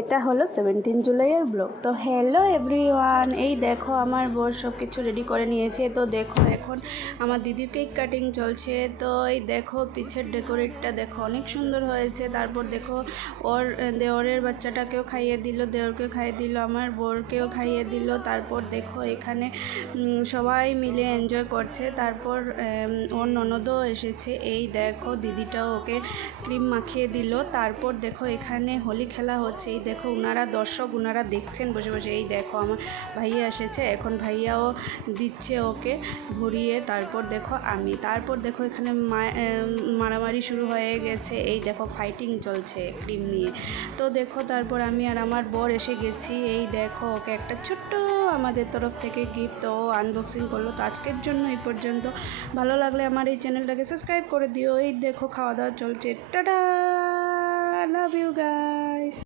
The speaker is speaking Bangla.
এটা হলো 17 জুলাইয়ের ব্লগ। তো হ্যালো এভরিওয়ান, এই দেখো আমার বর সব কিছু রেডি করে নিয়েছে। তো দেখো এখন আমার দিদির কেক কাটিং চলছে। তো এই দেখো পিছের ডেকোরেটটা দেখো অনেক সুন্দর হয়েছে। তারপর দেখো ওর দেওরের বাচ্চাটাকেও খাইয়ে দিল, দেওরকেও খাইয়ে দিল, আমার বরকেও খাইয়ে দিল। তারপর দেখো এখানে সবাই মিলে এনজয় করছে। তারপর ওর ননদও এসেছে, এই দেখো দিদিটাও ওকে ক্রিম মাখিয়ে দিল। তারপর দেখো এখানে হোলি খেলা হচ্ছে। এই দেখো ওনারা দর্শক, ওনারা দেখছেন বসে বসে। এই দেখো আমার ভাইয়া এসেছে, এখন ভাইয়াও দিচ্ছে ওকে ভরিয়ে। তারপর দেখো তারপর দেখো এখানে মারামারি শুরু হয়ে গেছে। এই দেখো ফাইটিং চলছে ক্রিম নিয়ে। তো দেখো তারপর আমি আর আমার বর এসে গেছি। এই দেখো ওকে একটা ছোট্ট আমাদের তরফ থেকে গিফট ও আনবক্সিং করলো। তো আজকের জন্য এই পর্যন্ত। ভালো লাগলে আমার এই চ্যানেলটাকে সাবস্ক্রাইব করে দিও। এই দেখো খাওয়া দাওয়া চলছে। Tata, love you guys.